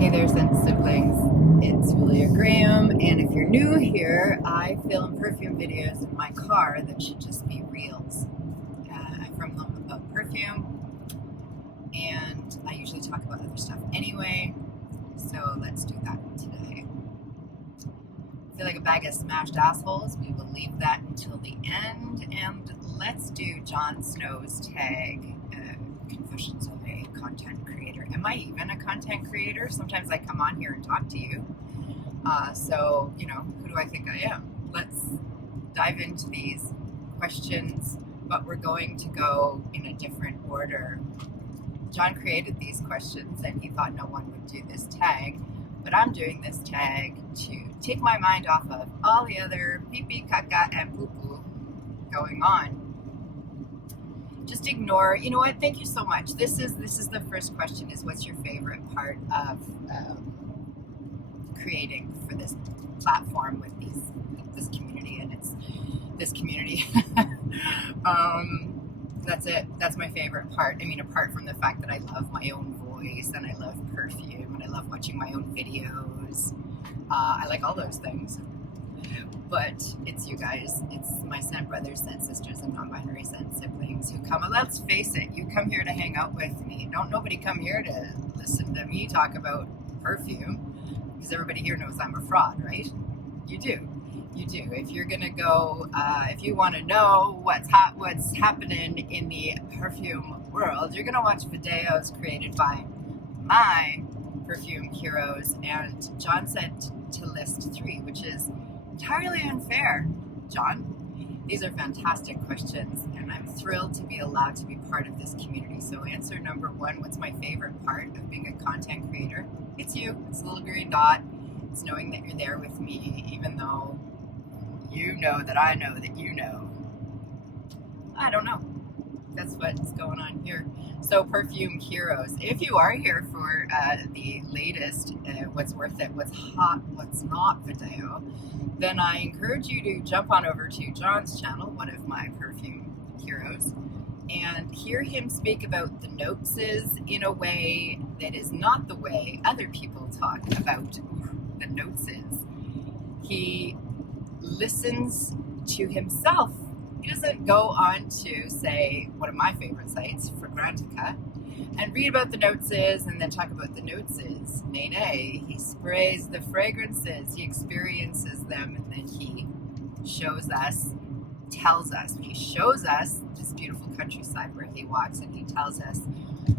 Hey there, Sense Siblings. It's Julia Graham, and if you're new here, I film perfume videos in my car that should just be reels. I film them about perfume, and I usually talk about other stuff anyway, so let's do that today. I feel like a bag of smashed assholes. We will leave that until the end, and let's do Jon Snow's tag. Confessions of a content creator. Am I even a content creator? Sometimes I come on here and talk to you. So, who do I think I am? Let's dive into these questions, but we're going to go in a different order. Jon created these questions and he thought no one would do this tag, but I'm doing this tag to take my mind off of all the other pee-pee, caca, and poo-poo going on. Just ignore, you know what, thank you so much. This is the first question, is what's your favorite part of creating for this platform with this community, and it's this community. That's it. That's my favorite part. I mean, apart from the fact that I love my own voice and I love perfume and I love watching my own videos. I like all those things. But it's you guys, it's my scent brothers, scent sisters, and non-binary scent siblings who come. And let's face it, you come here to hang out with me. Don't nobody come here to listen to me talk about perfume, because everybody here knows I'm a fraud, right? You do. If you're gonna go, if you want to know what's happening in the perfume world, you're gonna watch videos created by my perfume heroes. And Jon said to list 3, which is entirely unfair, Jon. These are fantastic questions, and I'm thrilled to be allowed to be part of this community. So answer number 1, what's my favorite part of being a content creator? It's you. It's the little green dot. It's knowing that you're there with me, even though you know that I know that you know. I don't know. That's what's going on here. So perfume heroes, if you are here for the latest what's worth it, what's hot, what's not video, then I encourage you to jump on over to Jon's channel, one of my perfume heroes, and hear him speak about the noteses in a way that is not the way other people talk about the noteses. He listens to himself. He doesn't go on to, say, one of my favorite sites, Fragrantica, and read about the noteses and then talk about the noteses. Nay, he sprays the fragrances, he experiences them, and then he shows us, tells us. He shows us this beautiful countryside where he walks, and he tells us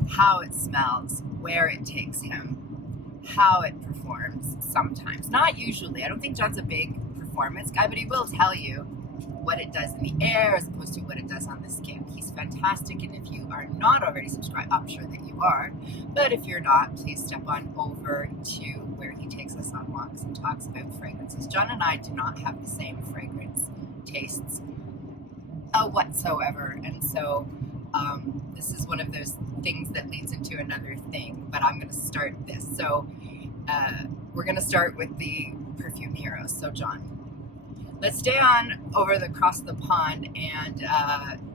how it smells, where it takes him, how it performs sometimes. Not usually. I don't think Jon's a big performance guy, but he will tell you what it does in the air as opposed to what it does on the skin. He's fantastic, and if you are not already subscribed, I'm sure that you are, but if you're not, please step on over to where he takes us on walks and talks about fragrances. Jon and I do not have the same fragrance tastes whatsoever, and so this is one of those things that leads into another thing, but I'm going to start this. So we're going to start with the perfume heroes. So Jon, let's stay on over across the pond, and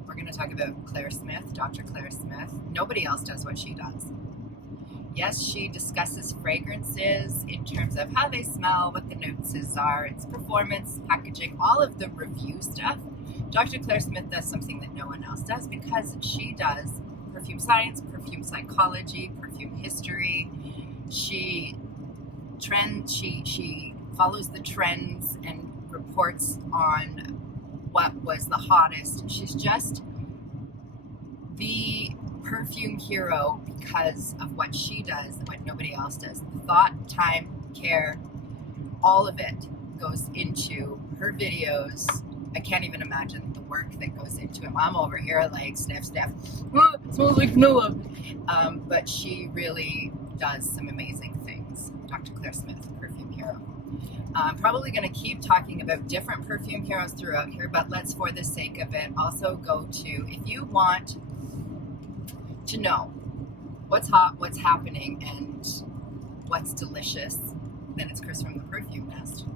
we're going to talk about Claire Smith, Dr. Claire Smith. Nobody else does what she does. Yes, she discusses fragrances in terms of how they smell, what the notes are, its performance, packaging, all of the review stuff. Dr. Claire Smith does something that no one else does, because she does perfume science, perfume psychology, perfume history. She follows the trends and reports on what was the hottest. She's just the perfume hero because of what she does and what nobody else does. The thought, time, care, all of it goes into her videos. I can't even imagine the work that goes into them. I'm over here like sniff, smells like vanilla. But she really does some amazing things. Dr. Claire Smith, perfume hero. I'm probably going to keep talking about different perfume heroes throughout here, but let's, for the sake of it, also go to, if you want to know what's hot, what's happening, and what's delicious, then it's Chris from the Perfume Nest.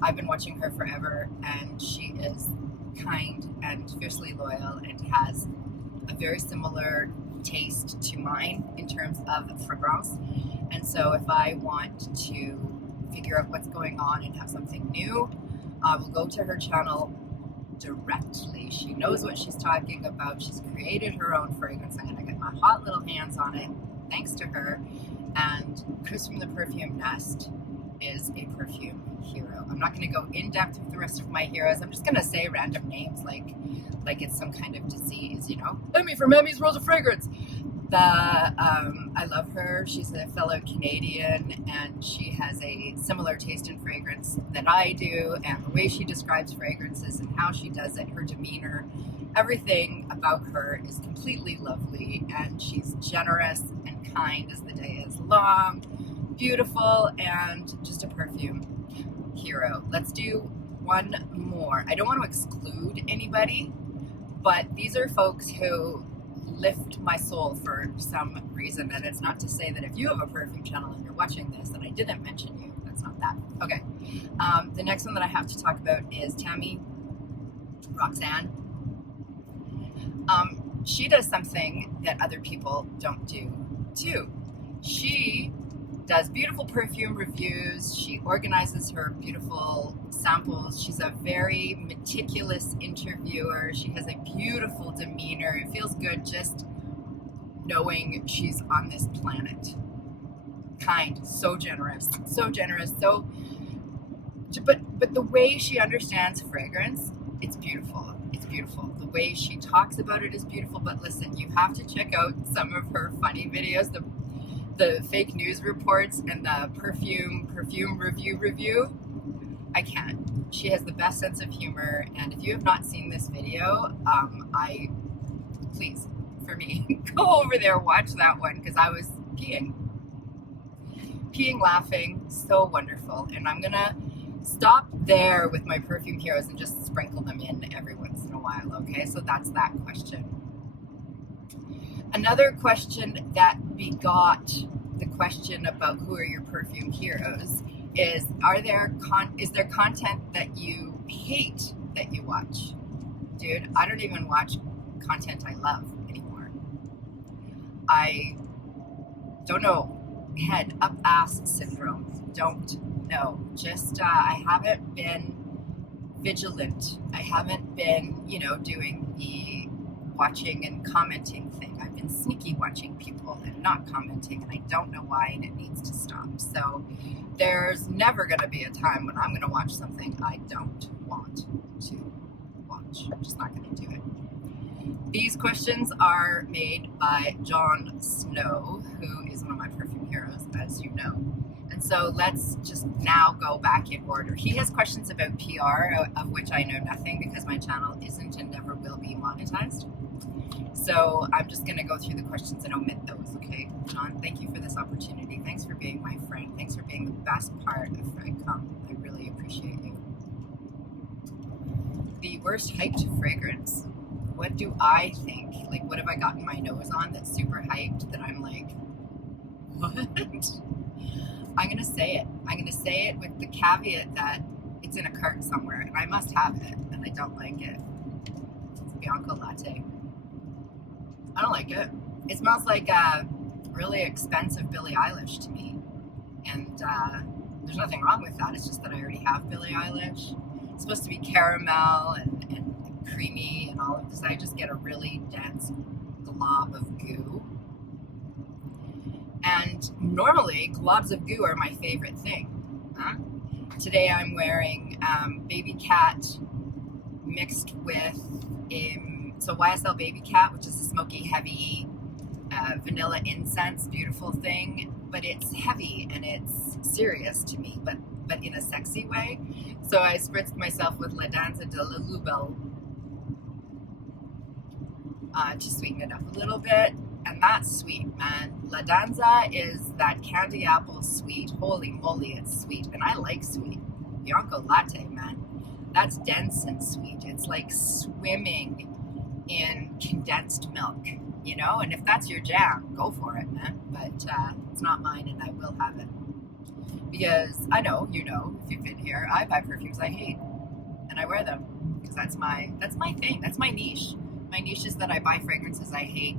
I've been watching her forever, and she is kind and fiercely loyal and has a very similar taste to mine in terms of fragrance. And And so if I want to figure out what's going on and have something new, I will go to her channel directly. She knows what she's talking about. She's created her own fragrance. I'm gonna get my hot little hands on it thanks to her. And Chris from the Perfume Nest is a perfume hero. I'm not going to go in depth with the rest of my heroes. I'm just going to say random names like it's some kind of disease, you know. Emmy from Emmy's World of Fragrance. I love her. She's a fellow Canadian, and she has a similar taste in fragrance that I do, and the way she describes fragrances and how she does it, her demeanor, everything about her is completely lovely, and she's generous and kind as the day is long, beautiful, and just a perfume hero. Let's do one more. I don't want to exclude anybody, but these are folks who lift my soul for some reason, and it's not to say that if you have a perfume channel and you're watching this and I didn't mention you. That's not that. Okay. The next one that I have to talk about is Tammy Roxanne. She does something that other people don't do too. She does beautiful perfume reviews. She organizes her beautiful samples. She's a very meticulous interviewer. She has a beautiful demeanor. It feels good just knowing she's on this planet. Kind, so generous, but the way she understands fragrance, it's beautiful. It's beautiful. The way she talks about it is beautiful. But listen, you have to check out some of her funny videos, the fake news reports and the perfume review. I can't. She has the best sense of humor, and if you have not seen this video, please, for me, go over there, watch that one, because I was peeing, laughing, so wonderful. And I'm gonna stop there with my perfume heroes and just sprinkle them in every once in a while, okay? So that's that question. Another question that begot the question about who are your perfume heroes is, is there content that you hate that you watch? Dude, I don't even watch content I love anymore. I don't know. Head up ass syndrome. Don't know. Just I haven't been vigilant. I haven't been, doing the watching and commenting thing. I've been sneaky watching people and not commenting, and I don't know why, and it needs to stop. So there's never going to be a time when I'm going to watch something I don't want to watch. I'm just not going to do it. These questions are made by Jon Snow, who is one of my perfume heroes, as you know. And so let's just now go back in order. He has questions about PR, of which I know nothing because my channel isn't and never will be monetized. So I'm just going to go through the questions and omit those, okay? John, thank you for this opportunity. Thanks for being my friend. Thanks for being the best part of FragCom. I really appreciate you. The worst hyped fragrance. What do I think? Like, what have I gotten my nose on that's super hyped that I'm like, what? I'm going to say it. I'm going to say it with the caveat that it's in a cart somewhere and I must have it and I don't like it. It's Bianco Latte. I don't like it. It smells like a really expensive Billie Eilish to me. And there's nothing wrong with that. It's just that I already have Billie Eilish. It's supposed to be caramel and creamy and all of this. I just get a really dense glob of goo. And normally, globs of goo are my favorite thing. Today I'm wearing Baby Cat mixed with YSL Baby Cat, which is a smoky, heavy vanilla incense, beautiful thing. But it's heavy and it's serious to me, but in a sexy way. So I spritzed myself with La Danza de la Lubelle to sweeten it up a little bit. And that's sweet, man. La Danza is that candy apple sweet. Holy moly, it's sweet. And I like sweet. Bianco Latte, man. That's dense and sweet. It's like swimming in condensed milk, And if that's your jam, go for it, man. But it's not mine, and I will have it. Because I know, if you've been here, I buy perfumes I hate. And I wear them. Because that's my thing. That's my niche. My niche is that I buy fragrances I hate.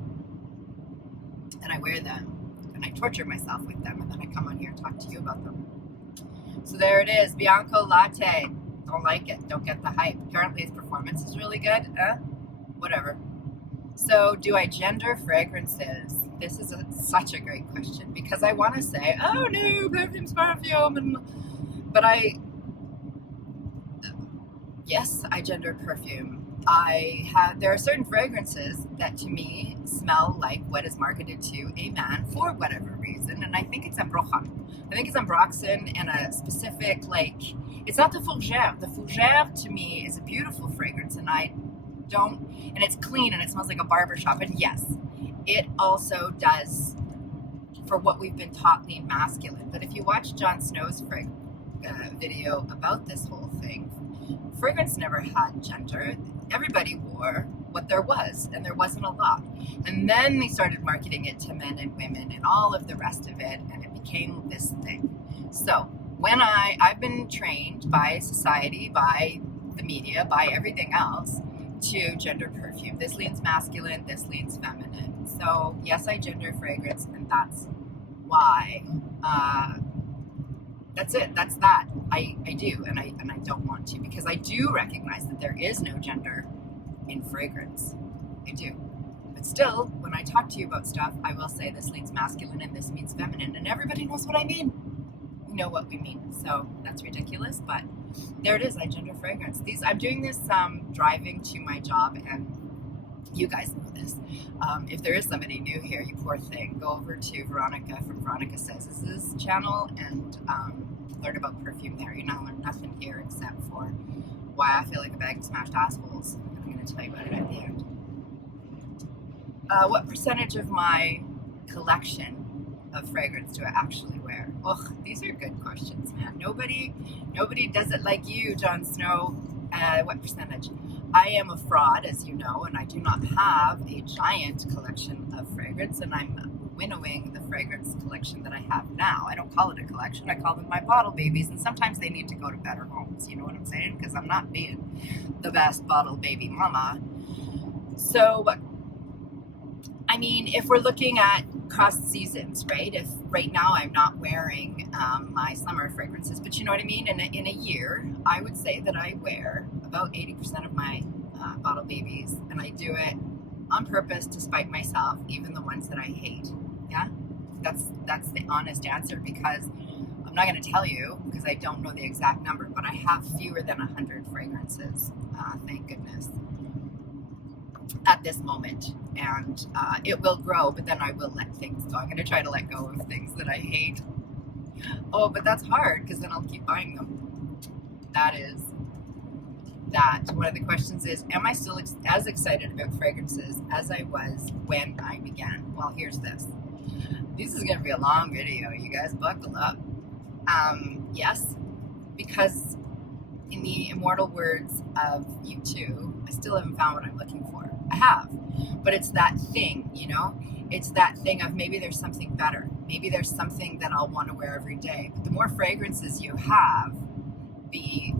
And I wear them. and I torture myself with them, and then I come on here and talk to you about them. So there it is, Bianco Latte. Don't like it, don't get the hype. Apparently his performance is really good. Whatever. So do I gender fragrances? This is such a great question, because I want to say, oh no, perfume's perfume, but yes, I gender perfume. There are certain fragrances that to me smell like what is marketed to a man for whatever reason, and I think it's ambroxan. I think it's ambroxan and a specific, like, it's not the fougère. The fougère to me is a beautiful fragrance, and it's clean and it smells like a barbershop. And yes, it also does, for what we've been taught, mean masculine. But if you watch Jon Snow's video about this whole thing, fragrance never had gender. Everybody wore what there was, and there wasn't a lot. And then they started marketing it to men and women and all of the rest of it, and it became this thing. So when I've been trained by society, by the media, by everything else, to gender perfume. This leans masculine, this leans feminine. So yes, I gender fragrance, and that's why. That's it. That's that. I do, and I don't want to, because I do recognize that there is no gender in fragrance. I do. But still, when I talk to you about stuff, I will say this leans masculine and this means feminine, and everybody knows what I mean. We know what we mean. So that's ridiculous, but there it is. I gender fragrance. I'm doing this driving to my job, and you guys know this. If there is somebody new here, you poor thing, go over to Veronica from Veronica Says' channel and learn about perfume there. You're not learn nothing here except for why I feel like a bag of smashed assholes. I'm going to tell you about it at the end. What percentage of my collection of fragrance do I actually wear? Ugh, these are good questions, man. Nobody does it like you, Jon Snow. What percentage? I am a fraud, as you know, and I do not have a giant collection of fragrance, and I'm winnowing the fragrance collection that I have now. I don't call it a collection, I call them my bottle babies, and sometimes they need to go to better homes, you know what I'm saying? Because I'm not being the best bottle baby mama. So, I mean, if we're looking at cross seasons, right? If right now I'm not wearing my summer fragrances, but you know what I mean? In a year, I would say that I wear about 80% of my bottle babies, and I do it on purpose to spite myself, even the ones that I hate. Yeah, that's the honest answer, because I'm not going to tell you because I don't know the exact number, but I have fewer than 100 fragrances, thank goodness, at this moment, and it will grow, but then I will let things go. I'm going to try to let go of things that I hate. Oh, but that's hard, because then I'll keep buying them. That is that. One of the questions is, am I still as excited about fragrances as I was when I began? Well, here's this. This is going to be a long video. You guys buckle up. Yes, because in the immortal words of U2, I still haven't found what I'm looking for. I have, but it's that thing, you know? It's that thing of maybe there's something better. Maybe there's something that I'll want to wear every day. But the more fragrances you have, the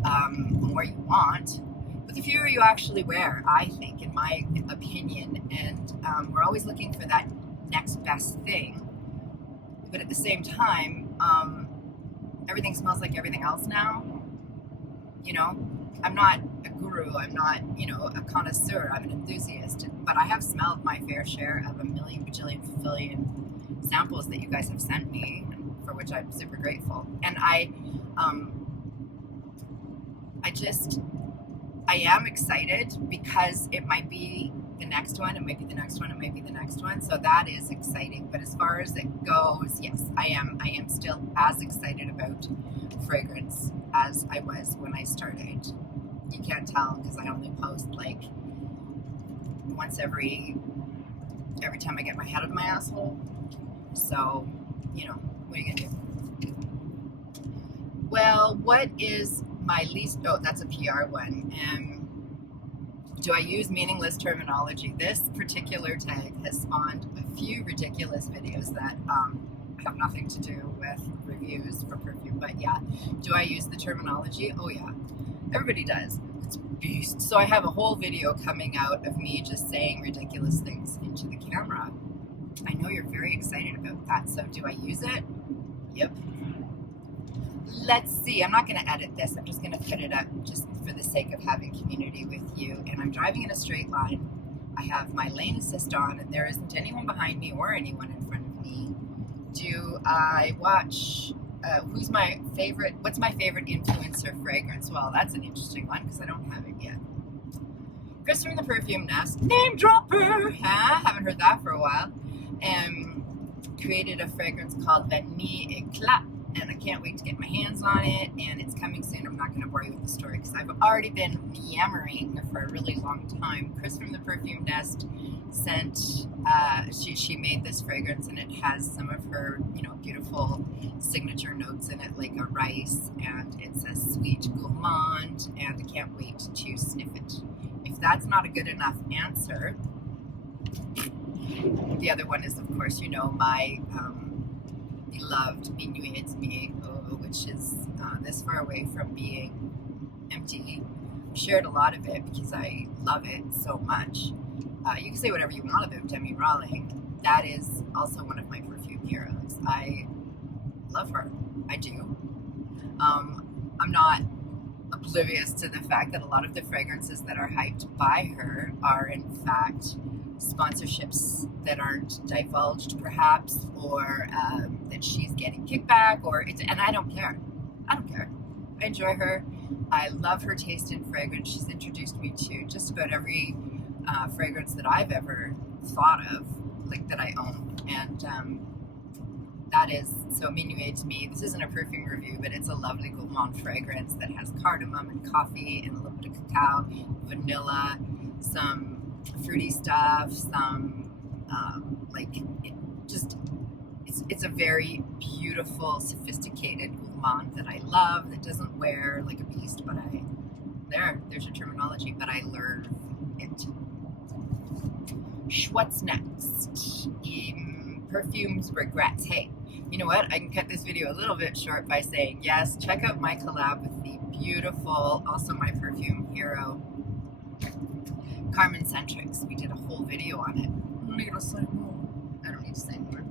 more you want, but the fewer you actually wear, I think, in my opinion. And we're always looking for that next best thing. But at the same time, everything smells like everything else now. You know, I'm not a guru, I'm not, you know, a connoisseur, I'm an enthusiast, but I have smelled my fair share of a million, bajillion, bazillion samples that you guys have sent me, for which I'm super grateful. And I am excited because it might be the next one, it might be the next one, it might be the next one. So that is exciting. But as far as it goes, yes, I am still as excited about fragrance as I was when I started. You can't tell because I only post like once every time I get my head out of my asshole. So, you know, what are you gonna do? Well, what is my least, oh, that's a PR one. Do I use meaningless terminology? This particular tag has spawned a few ridiculous videos that have nothing to do with reviews for perfume, but yeah. Do I use the terminology? Oh yeah, everybody does. It's beast. So I have a whole video coming out of me just saying ridiculous things into the camera. I know you're very excited about that. So do I use it? Yep. Let's see. I'm not going to edit this. I'm just going to put it up just for the sake of having community with you. And I'm driving in a straight line. I have my lane assist on, and there isn't anyone behind me or anyone in front of me. Do I watch? What's my favorite influencer fragrance? Well, that's an interesting one because I don't have it yet. Chris from the Perfume Nest, name dropper. Haven't heard that for a while. Created a fragrance called Vanille Eclat, and I can't wait to get my hands on it, and it's coming soon. I'm not going to bore you with the story because I've already been yammering for a really long time. Chris from the Perfume Nest sent, she made this fragrance, and it has some of her, beautiful signature notes in it, like a rice, and it's a sweet gourmand, and I can't wait to sniff it. If that's not a good enough answer, the other one is, of course, my beloved Minuit Me, which is this far away from being empty. I've shared a lot of it because I love it so much. You can say whatever you want about Demi Rawling. That is also one of my perfume heroes. I love her. I do. I'm not oblivious to the fact that a lot of the fragrances that are hyped by her are in fact sponsorships that aren't divulged perhaps, or that she's getting kickback, and I don't care. I enjoy her. I love her taste in fragrance. She's introduced me to just about every fragrance that I've ever thought of, like that I own, and that is so Minuit to me. This isn't a perfume review, but it's a lovely gourmand fragrance that has cardamom and coffee and a little bit of cacao, vanilla, some fruity stuff, some it's a very beautiful, sophisticated gourmand that I love, that doesn't wear like a beast, but there's your terminology, but I love it. What's next? Perfumes regrets. Hey, you know what? I can cut this video a little bit short by saying, yes, check out my collab with the beautiful, also my perfume hero, Uncensored. We did a whole video on it. I don't need to say more.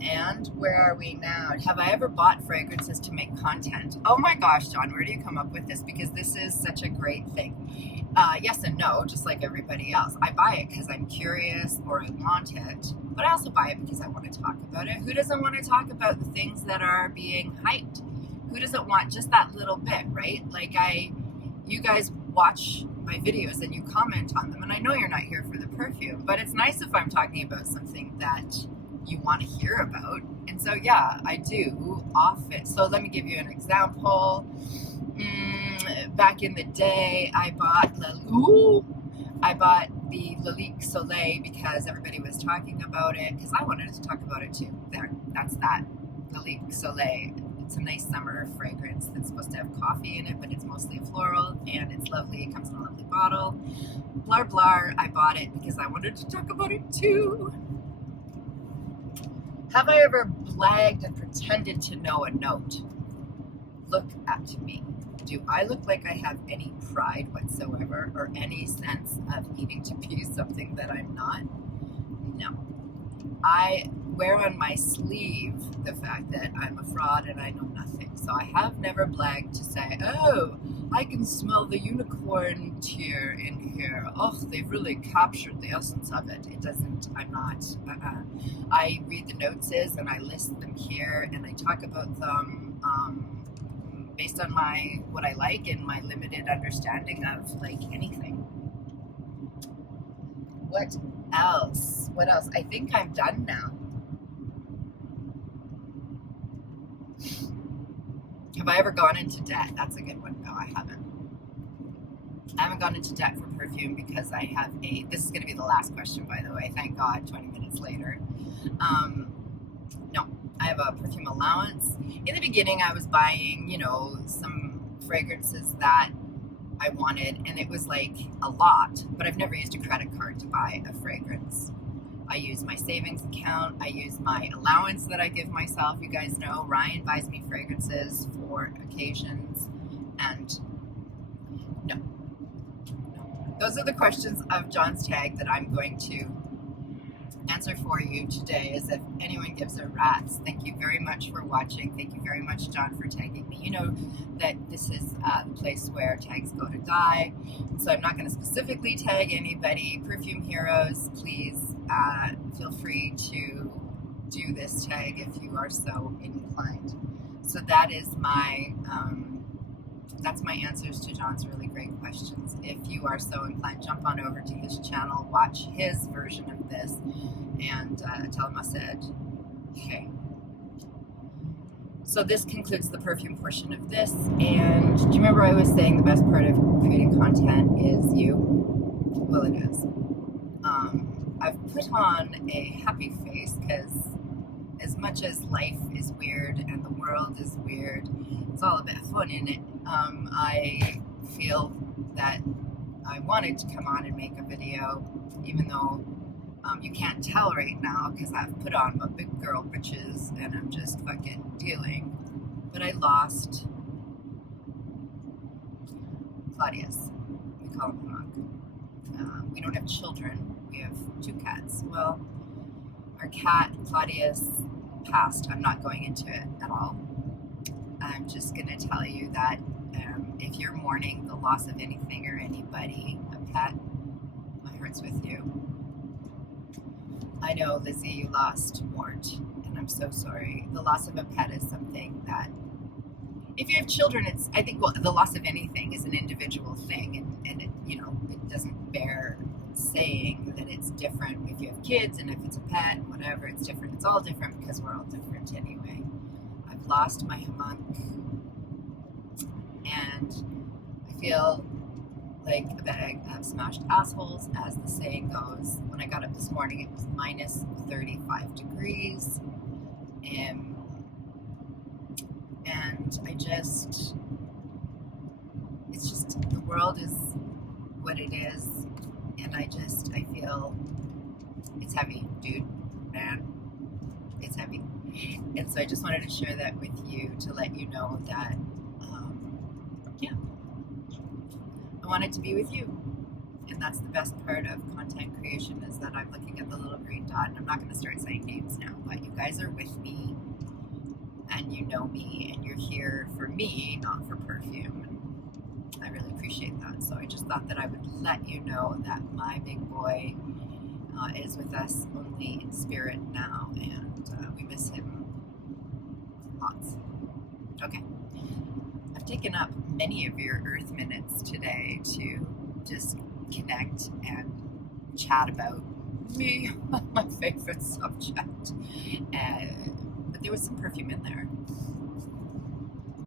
And where are we now? Have I ever bought fragrances to make content? Oh my gosh, John, where do you come up with this? Because this is such a great thing. Yes and no, just like everybody else. I buy it because I'm curious or I want it, but I also buy it because I want to talk about it. Who doesn't want to talk about the things that are being hyped? Who doesn't want just that little bit, right? Like you guys watch my videos and you comment on them, and I know you're not here for the perfume, but it's nice if I'm talking about something that you want to hear about. And so yeah, I do often. So let me give you an example. Back in the day, I bought the Lalique Soleil because everybody was talking about it, because I wanted to talk about it too. That's that Lalique Soleil. It's a nice summer fragrance that's supposed to have coffee in it, but it's mostly floral, and it's lovely. It comes in a lovely bottle. Blar blar, I bought it because I wanted to talk about it too. Have I ever blagged and pretended to know a note? Look at me. Do I look like I have any pride whatsoever or any sense of needing to be something that I'm not? No. I wear on my sleeve the fact that I'm a fraud and I know nothing. So I have never blagged to say, oh, I can smell the unicorn tear in here. Oh, they've really captured the essence of it. It doesn't, I'm not. I read the notes and I list them here and I talk about them based on what I like and my limited understanding of like anything. What else? I think I'm done now. Have I ever gone into debt? That's a good one. No, I haven't. I haven't gone into debt for perfume because I have this is going to be the last question, by the way. Thank God, 20 minutes later. No, I have a perfume allowance. In the beginning, I was buying, some fragrances that I wanted, and it was like a lot, but I've never used a credit card to buy a fragrance. I use my savings account. I use my allowance that I give myself. You guys know Ryan buys me fragrances for occasions, and no. Those are the questions of John's tag that I'm going to answer for you today is if anyone gives a rat's. Thank you very much for watching. Thank you very much, John, for tagging me. You know that this is the place where tags go to die. So I'm not going to specifically tag anybody. Perfume heroes, please feel free to do this tag if you are so inclined. So that is my that's my answers to John's really great questions. If you are so inclined, jump on over to his channel, watch his version of this, and tell him I said, hey. So this concludes the perfume portion of this. And do you remember I was saying the best part of creating content is you? Well, it is. I've put on a happy face because as much as life is weird and the world is weird, it's all a bit fun in it. I feel that I wanted to come on and make a video, even though you can't tell right now because I've put on my big girl britches and I'm just fucking dealing. But I lost Claudius. We call him Monk. We don't have children. We have 2 cats. Well, our cat, Claudius, passed. I'm not going into it at all. I'm just going to tell you that if you're mourning the loss of anything or anybody, a pet, my heart's with you. I know, Lizzie, you lost Mort, and I'm so sorry. The loss of a pet is something that, if you have children, it's, I think, well, the loss of anything is an individual thing, and it, you know, it doesn't bear saying that it's different if you have kids and if it's a pet, whatever, it's different. It's all different because we're all different anyway. I've lost my monk, and I feel like a bag of smashed assholes, as the saying goes. When I got up this morning, it was minus 35 degrees, and I just, it's just, the world is what it is, and I feel it's heavy, dude, man, it's heavy. And so I just wanted to share that with you to let you know that, yeah, I wanted to be with you. And that's the best part of content creation, is that I'm looking at the little green dot, and I'm not going to start saying names now, but you guys are with me, and you know me, and you're here for me, not for perfume. And I really appreciate that. So I just thought that I would let you know that my big boy is with us only in spirit now, and we miss him lots. Okay. I've taken up many of your Earth minutes today to just connect and chat about me, my favorite subject. But there was some perfume in there.